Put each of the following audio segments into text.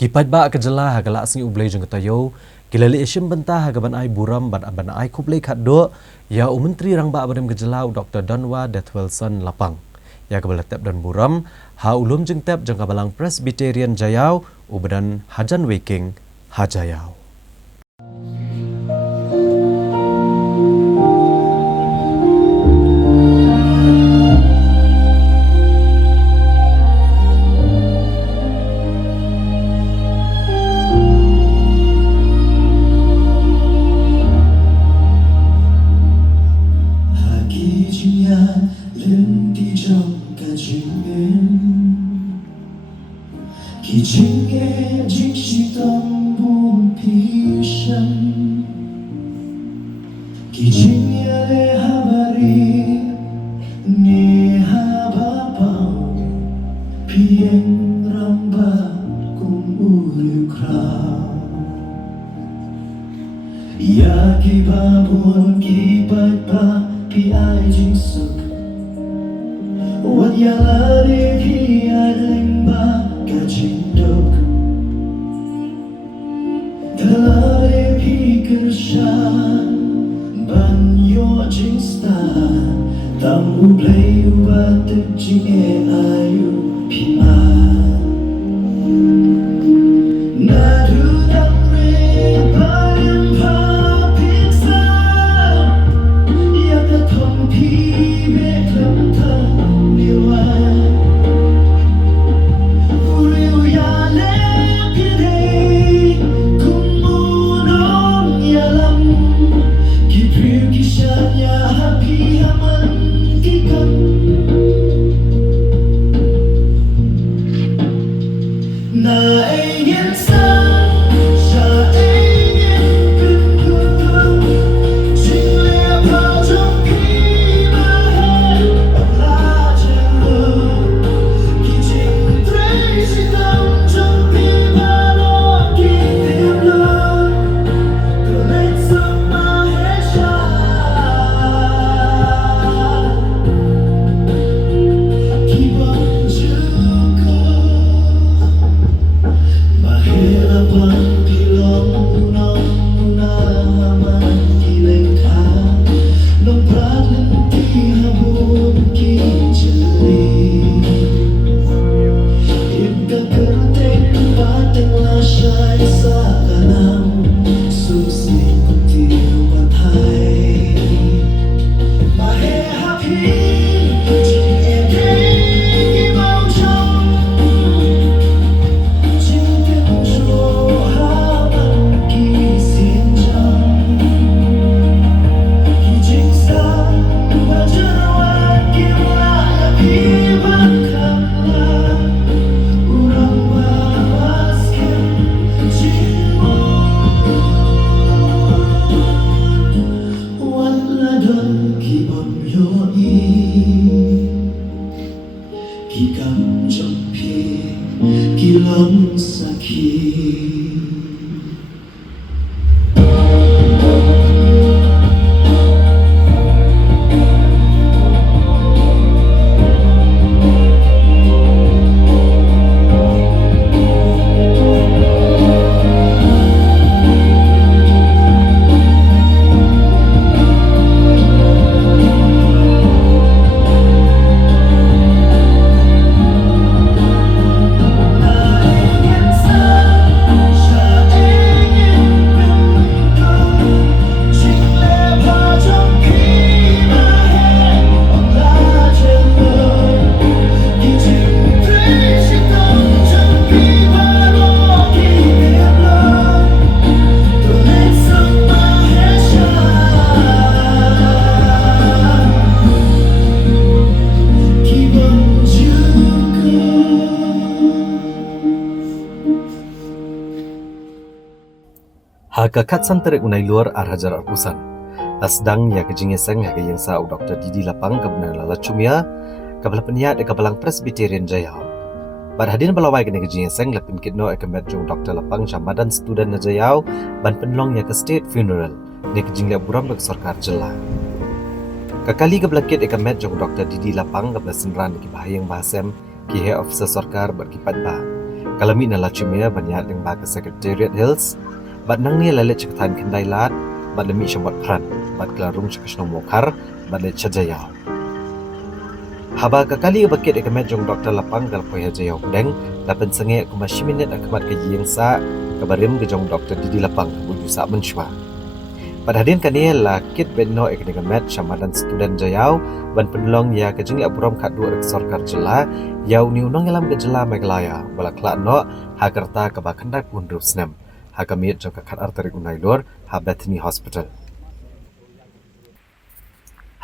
Ki Paidbah kejelah hagala asing ublay jeng ketayo, kilali isim bentah hagaban ai Burom ban ai kublay Khatduh, ya Menteri Rangba abadem kejelah Dr. Donwa Wilson Lapang. Ya kabala tep dan Burom, ha ulum jeng tep jeng kabalang Presbyterian Jayau, ubadan Hajan Waking Hajayau. Khi chính nghe chính si tâm buông phí sân Khi chính nghe lê ha bari Nghe ha ba bao Pi anh ram ba cùng u lưu khao Ya ki ba buồn ki Paidbah Pi ai chính sức Wat ya la đi pi ai linh ba Cả chính độc Thơ đi pi cơn shan Ban yo chính sta Tam u play u ba tức chính e ai u pi ma Na du dam re ba em pa pik sa Ya ta thom pi be klam tha liu ai Haka katsan terek unai luar arhajar arpusan. Asdang ya kejingeseng haka yang sa Dr. Didi Lapang kabna lala cumia kabla peniat de kabalang Presbyterian Jayau. Pada hadirin balawai kene kejingeseng lapin kitno ekamet jong Dr. Lapang Jamadan student na Jayau ban penlong ya ke state funeral ne kejingla Burom ke sarkar jela. Kakali kabla kit ekamet jong Dr. Didi Lapang kabla senran ki bahayang bahasem ki head of sarkar bar ki Paidbah. Kalami na lachumia banyak ng baga Secretariat Hills, bat nang ni lalit cekatan kendai lat, bat lemi syambat pran, bat kelarung cekasno mokar, bat let cajayau. Haba kakali bakit ekamet jong Dr. Lapang galpoi hajayau kedeng, dapat sengek kumashi minit akamat ke yang sa kabarim ke jong Dr. Didi Lapang buju sa mensyua. Pada hadirin kani la kit benno ekdeng met syamadan student jayau ban penolong ya ke jeng Burom Khatduh rek sarkar jela yau ni unong alam ke jela meglaya bala klak no hakarta ke bakandai pundrup snem hakamit jong kakat arteri unai lor ha Bethany Hospital.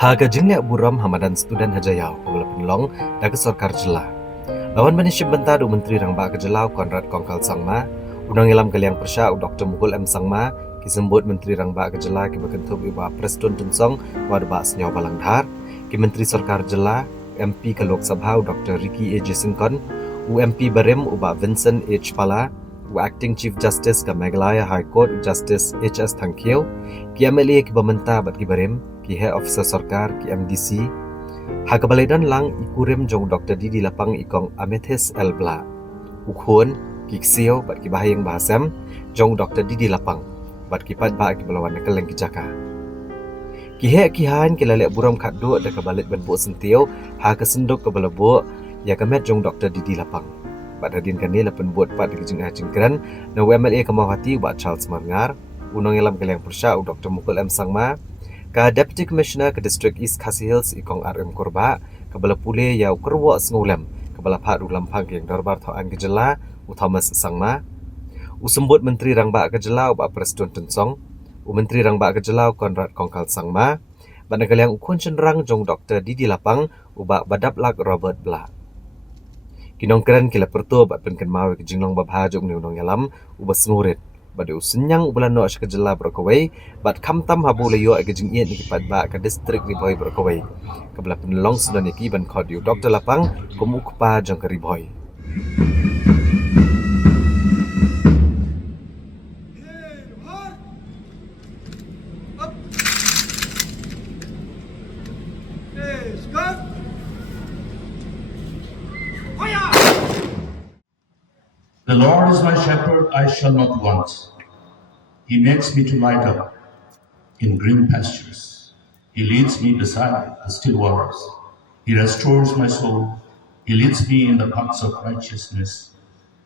Ha ke jeng Burom hamadan student hajayau bala penolong da ke sarkar jela. Lawan maniship benta du menteri rang ba ke jelau Konrad Kongkal Sangma unong alam ke liang persya Dr. Mukul M Sangma kisembut Menteri Rangba Kejela ki berkentup iba Preston Tunsong wad ba senyaw Balangdhar ki Menteri Sarkar Jela MP ke Lok Sabha Dr. Ricky A. Jesinkon UMP Barim uba Vincent H. Pala u Acting Chief Justice ke Meghalaya High Court Justice H.S. Thangkeo ki MLA ki Bamenta bat ki Barim ki Head Officer Sarkar ki MDC ha ke Balaidan lang ikurim jong Dr. Didi Lapang ikong Amethyst L. Bla ukhun ki Ksio bat ki Bahayang Bahasem jong Dr. Didi Lapang bat ki Paidbah ki belawan nekeleng ki Jaka. Ki he ki han ki lalek Burom Khatduh da ke balit ban bu sentio ha ke senduk ke belebo ya ke met jong Dr. Didi Lapang. Bat hadin kani lapen buat pat di jeng ajengkran na WMLA ke Mawati ba Charles Marngar, unong elam keleng persya Dr. Mukul M Sangma, ka Deputy Commissioner ke District East Khasi Hills ikong RM Korba ke belepule ya kerwa sengulem ke belapat Lapang yang darbar thoan ke jela Thomas Sangma. Usembut Menteri Rangba Kejelau ba Preston Tunsong, Menteri Rangba Kejelau Konrad Kongkal Sangma, ban negaliang ukun cenderang jong Dr. Didi Lapang uba Badaplak Robert Bla. Kinong keren kila pertu bat penken mawe ke jinglong babha jong ni unong yalam uba sengurit. Bade usenyang ubulan no asy Kejela berkawai, bat kamtam habu leyo ke jing iet ni Paidbah ke distrik ni boy berkawai. Kebelah penolong sudan iki ban Khatduh Dr. Lapang kumu kepa jong ke riboy. The Lord is my shepherd, I shall not want. He makes me to lie down in green pastures. He leads me beside the still waters. He restores my soul. He leads me in the paths of righteousness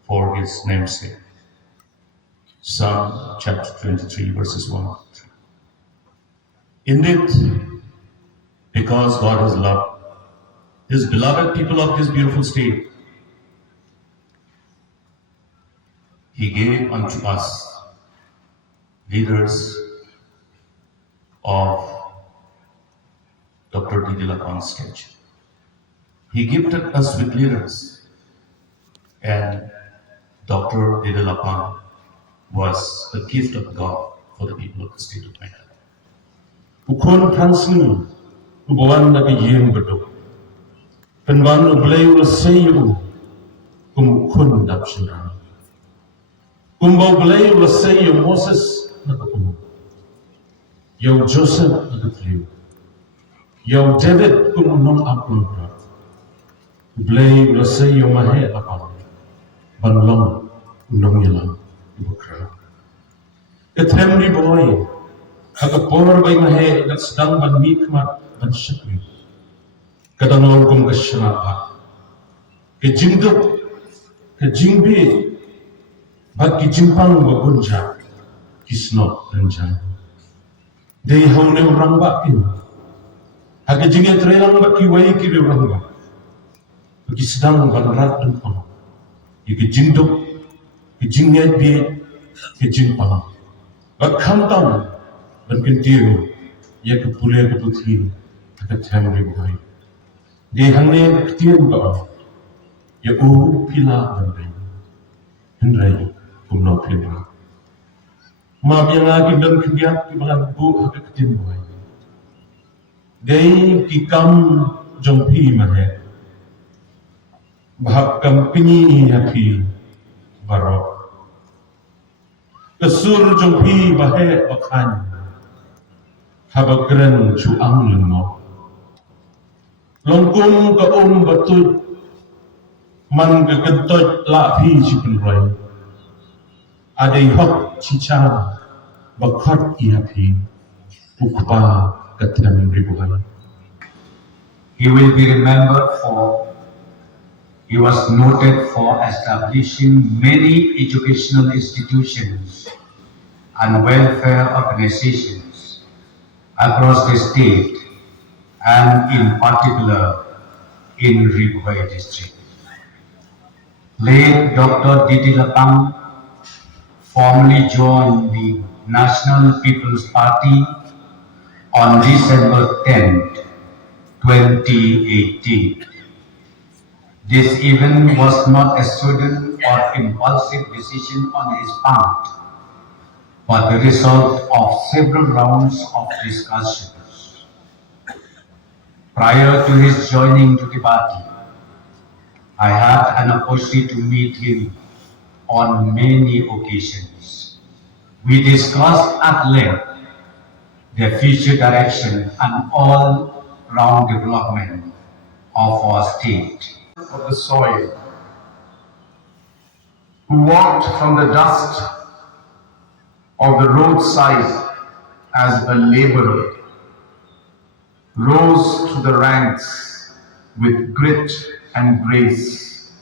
for his name's sake. Psalm chapter 23, verses 1 to 3. Indeed, because God has loved his beloved people of this beautiful state, He gave unto us leaders of Dr. Didi Lapang's stage. He gifted us with leaders, and Dr. Didi Lapang was a gift of God for the people of the state of Paidbah. Ukon tansni ubawan na kiyeng bedok. Penwan ublay ulasayu kumukun dapsina. Kumbau belay ulasayu Moses na katumu. Yaw Joseph na katliw. Yaw David kumunong apun ka. Ublay ulasayu mahe lapang. Banlang unong yalang ibukra. Katemri boy. Agapor bay mahe at sedang ban mikmat ban syakri. Kadanol kum kasyanaat. Kejingduk, kejingbi, bat kijimpang babunja, kisnot renjang. Day haune orang bakin. Aga jinget relang bat kiwai kiri orang bak. Bagi sedang ban rat dumpang. Kejingduk, kejinget bi, kejimpang. Bat kamtam, ban kentiu, ya kepulih keputi, akat hamri boy. Day hangne ketien ba. Ya pila bandai. Hendrai kumno pila. Ma biang lagi dan kegiat di balan bu hak ketin boy. Day kikam jompi mahe. Bahak kampini hapi barok. Kesur jompi bahe bakan. Habagren cuang lengo. Longkum ke batut มันก็กระตุกละพี่ชิเป็นไรอาได้ฮอกชิชาบักฮัดอีฮพีปุกปากระเทมริบุหัน He will be remembered for he was noted for establishing many educational institutions and welfare organizations across the state and in particular in Ribuai district. Late Dr. Didi Lapang formally joined the National People's Party on December 10th, 2018. This event was not a sudden or impulsive decision on his part, but the result of several rounds of discussions. Prior to his joining to the party, I had an opportunity to meet him on many occasions. We discussed at length the future direction and all-round development of our state. Of the soil, who walked from the dust of the roadside as a laborer, rose to the ranks with grit and grace,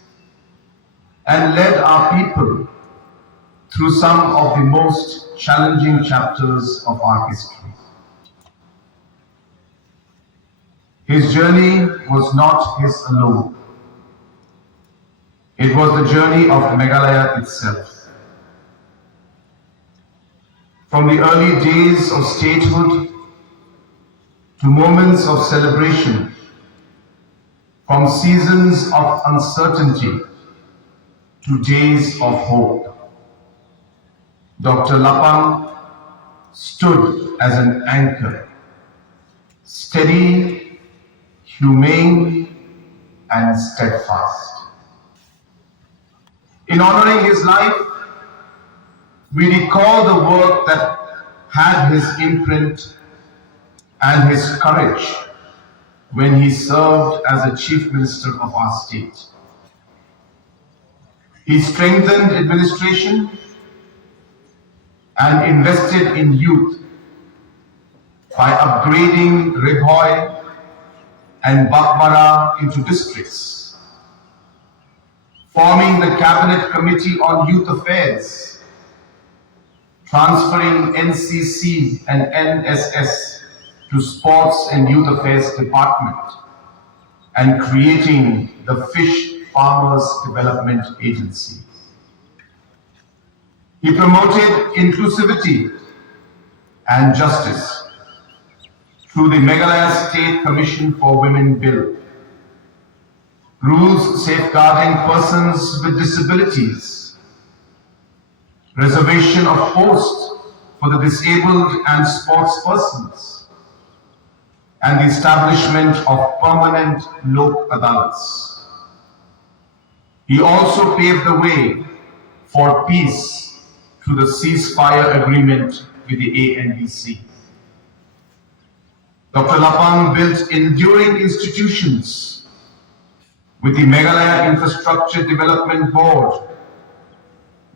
and led our people through some of the most challenging chapters of our history. His journey was not his alone. It was the journey of Meghalaya itself. From the early days of statehood to moments of celebration, from seasons of uncertainty to days of hope, Dr. Lapang stood as an anchor, steady, humane, and steadfast. In honoring his life, we recall the work that had his imprint and his courage when he served as a chief minister of our state. He strengthened administration and invested in youth by upgrading Ribuai and Bakmara into districts, forming the Cabinet Committee on Youth Affairs, transferring NCC and NSS to Sports and Youth Affairs Department, and creating the Fish Farmers Development Agency. He promoted inclusivity and justice through the Meghalaya State Commission for Women Bill, rules safeguarding persons with disabilities, reservation of posts for the disabled and sports persons, and the establishment of permanent Lok Adalats. He also paved the way for peace through the ceasefire agreement with the ANDC. Dr. Lapang built enduring institutions with the Meghalaya Infrastructure Development Board,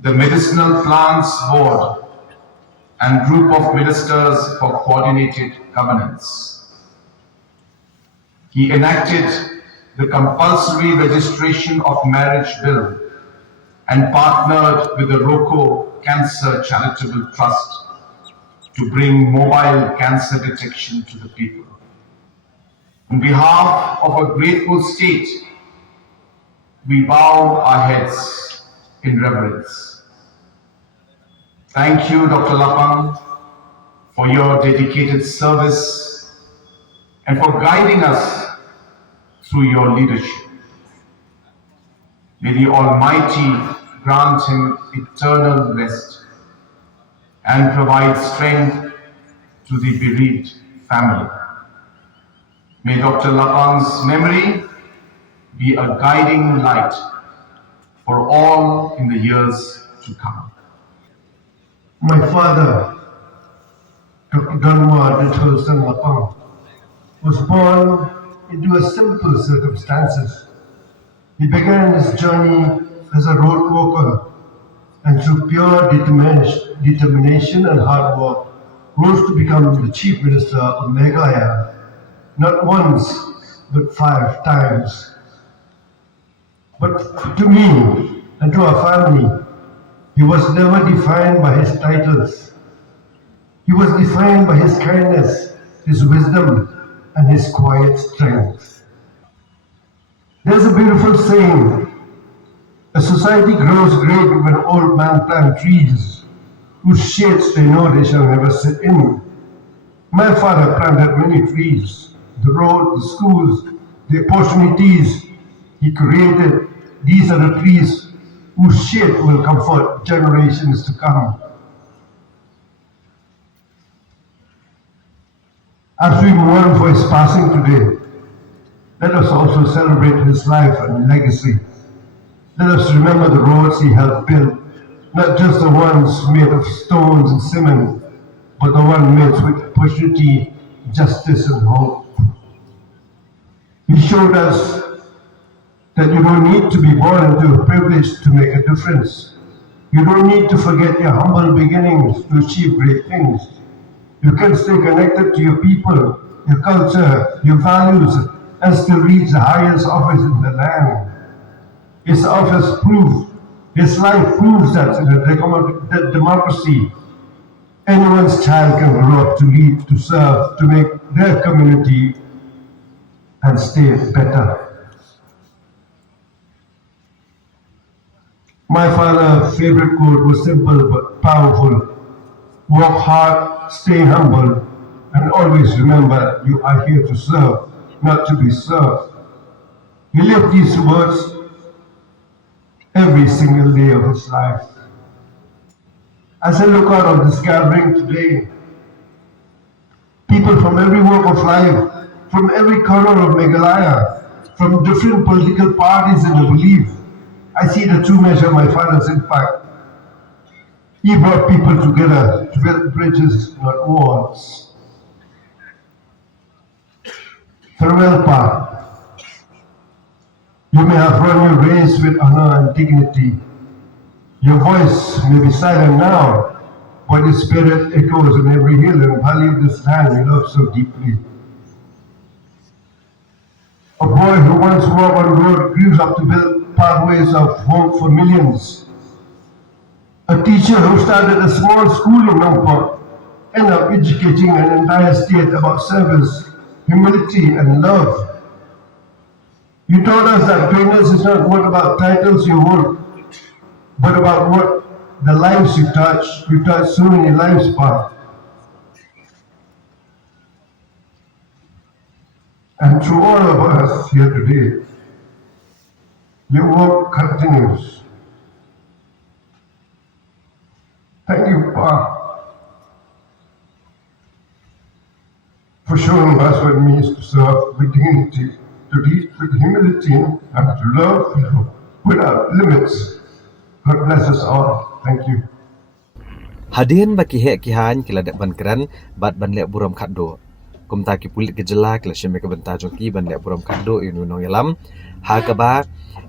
the Medicinal Plants Board, and group of ministers for coordinated governance. He enacted the compulsory registration of marriage bill and partnered with the ROCO Cancer Charitable Trust to bring mobile cancer detection to the people. On behalf of a grateful state, we bow our heads in reverence. Thank you, Dr. Lapang, for your dedicated service and for guiding us through your leadership. May the Almighty grant him eternal rest and provide strength to the bereaved family. May Dr. Lapang's memory be a guiding light for all in the years to come. My father, Dr. Dharma Dithosan Lapang, was born into a simple circumstances He began his journey as a road worker and through pure determination and hard work rose to become the Chief Minister of Meghalaya, not once, but 5 times. But to me and to our family, he was never defined by his titles. He was defined by his kindness, his wisdom, and his quiet strength. There's a beautiful saying, a society grows great when old men plant trees, whose shades they know they shall never sit in. My father planted many trees, the road, the schools, the opportunities he created. These are the trees whose shade will comfort generations to come. As we mourn for his passing today, let us also celebrate his life and legacy. Let us remember the roads he helped build, not just the ones made of stones and cement, but the ones made with opportunity, justice, and hope. He showed us that you don't need to be born into a privilege to make a difference. You don't need to forget your humble beginnings to achieve great things. You can stay connected to your people, your culture, your values, and still reach the highest office in the land. His office proves, his life proves that in a democracy, anyone's child can grow up to lead, to serve, to make their community and state better. My father's favorite quote was simple but powerful. Work hard, stay humble, and always remember you are here to serve, not to be served. He lived these words every single day of his life. As I look out of this gathering today, people from every walk of life, from every corner of Meghalaya, from different political parties and belief, I see the true measure of my father's impact. He brought people together to build bridges, not walls. Farewell, Pa. You may have run your race with honor and dignity. Your voice may be silent now, but your spirit echoes in every hill and valley of this land you love so deeply. A boy who once walked on the road grew up to build pathways of hope for millions. A teacher who started a small school in Lapang ended up educating an entire state about service, humility, and love. You taught us that greatness is not what about titles you hold, but about what the lives you touch. You touch so many lives, Pa. And through all of us here today, your work continues. Thank you, Pa, for showing us what it means to serve with dignity, to lead with humility, and to love without limits. God bless us all. Thank you. Hadian baki hek kihan kila dek ban keran bat ban lek Burom Khatduh. Kum ta ki pulit ke jela kila sheme ke benta jongki ban lek Burom Khatduh inu nong yalam. Ha ke ba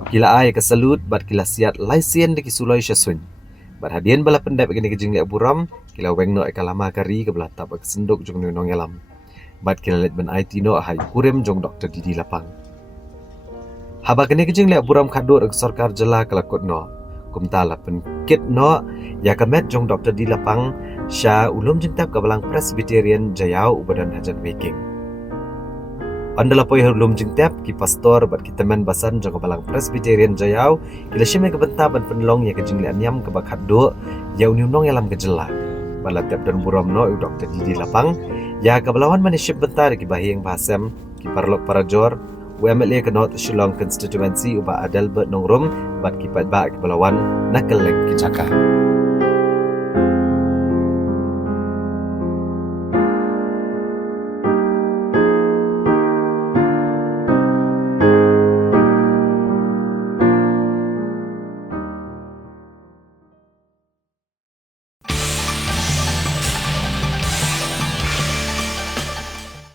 kila ai ke salut bat kila siat laisien de ki suloi shasun. Bat hadian bala pendap begini ke jing lek Burom kila weng no ekalama kari ke bala tap ke senduk jong nong yalam. Bat kila let ban IT no hai kurem jong Dr. Didi Lapang. Haba kene ke jing lek Burom Khatduh ke sarkar jela kala kot no. Kum ta la pen kit no ya kamet jong Dr. Didi Lapang sya ulum jentap kabalang Presbyterian Jayau ubadan hajan making. Andala poi ulum jentap ki pastor bat ki teman basan jong kabalang Presbyterian Jayau ila sheme ke benta ban penlong ya ke jing le anyam ke Khatduh ya uniunong yalam ke jela. Bala tap dan Burom no Dr. Didi Lapang ya kabalawan maniship benta ki bahing bahasam ki parlok parajor UMLA ke North Shillong constituency uba adal bet nongrum bat ki Paidbah ke balawan nakeleng ki Jakarta.